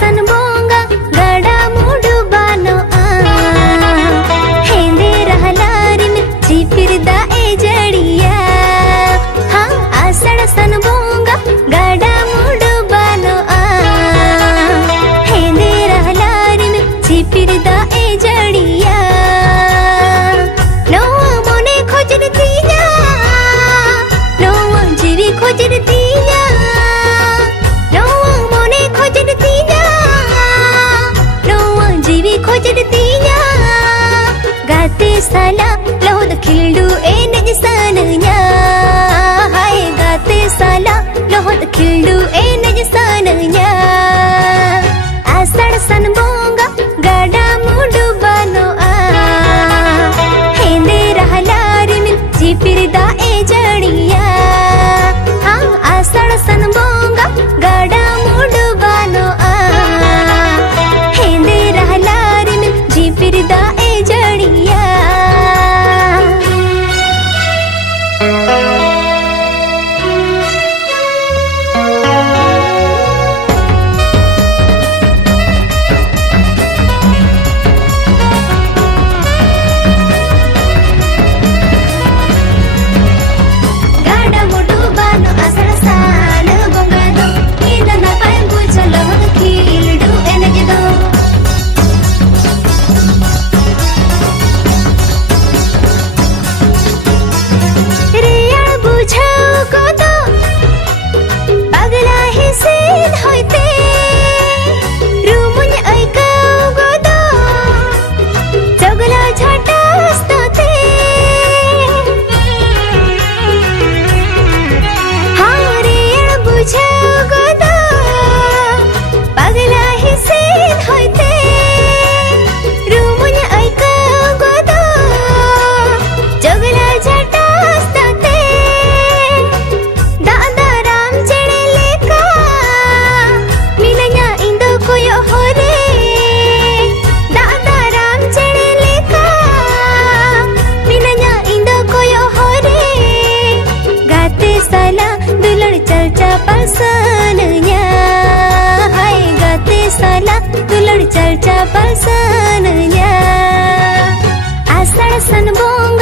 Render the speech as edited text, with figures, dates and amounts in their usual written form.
सन बोंगा गड़ा मुडु बानो हेंदे रहलारिन चिपिर दा ए जड़िया हाँ आषाढ़ सन बोंगा गड़ा मुडु बानो हेंदे रहलारिन चिपिर दा ए जड़िया नो मोने खोजर तीया नो जीवी खोजर तीया गाते साला लोद खिल्डू ए नजसानया हाय गाते साला लोद खिल्डू ए नजसानया आषाढ़ सन बोंगा गाड़ा मुडु बानो हेंदे रहलारिन चिपिर दा ए जड़िया हाँ आषाढ़ सन बोंगा गाड़ा मुडु बानो हेंदे रहलारिन चिपिर दा ए जड़िया पलसनया हाय गाते साला दुलड़ चर्चा पलसनया आषाढ़ सन बोंगा